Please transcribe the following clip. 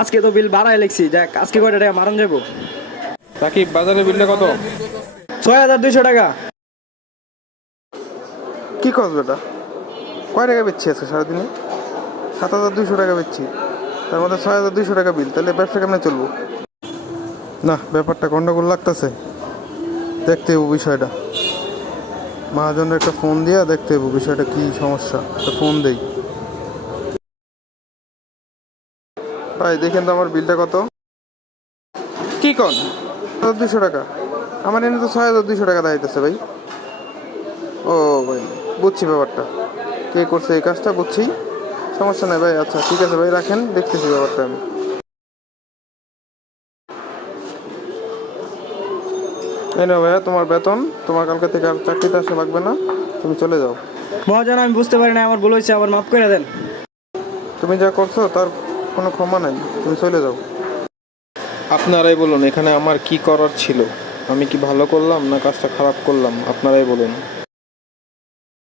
আজকে তো বিল বাড়াই লিখছি, যাক আজকে কয়টা টাকা মারণ যাবো? সাকিব, বাজারে বিলটা কত? 6200 টাকা। কি কস বেটা? কয় টাকা বেচছি আজকে সারাদিনে? 7200 টাকা বেচছি, তার মধ্যে 6200 টাকা বিল। তাহলে ব্যবসা কেমনে চলবো? না, ব্যাপারটা গন্ডগোল লাগতেছে। দেখতে হইব বিষয়টা। মহাজনের একটা ফোন দিয়া দেখতে হইব বিষয়টা কি সমস্যা। একটা ফোন দেই। ভাই দেখেন তো আমার বিলটা কত? কি কন? 6200 টাকা? আমার এনে তো 6200 টাকা দেখাইতেছে ভাই। ও ভাই, বুঝছি ব্যাপারটা। কে করছে এই কাজটা বুঝছি। সমস্যা নাই ভাই, আচ্ছা ঠিক আছে ভাই, রাখেন, দেখতেছি ব্যাপারটা আমি। এই নাও ভাইয়া তোমার বেতন। তোমার কালকে থেকে আর চাকরিতে আসা লাগবে না, তুমি চলে যাও। মহাজন, আমি বুঝতে পারি না, আমার ভুল হয়েছে, আবার মাফ করে দেন। তুমি যা করছো তার কোনো ক্ষমা নাই, তুমি চলে যাও। আপনারাই বলুন এখানে আমার কি করার ছিল? আমি কি ভালো করলাম না কাজটা খারাপ করলাম? আপনারাই বলুন।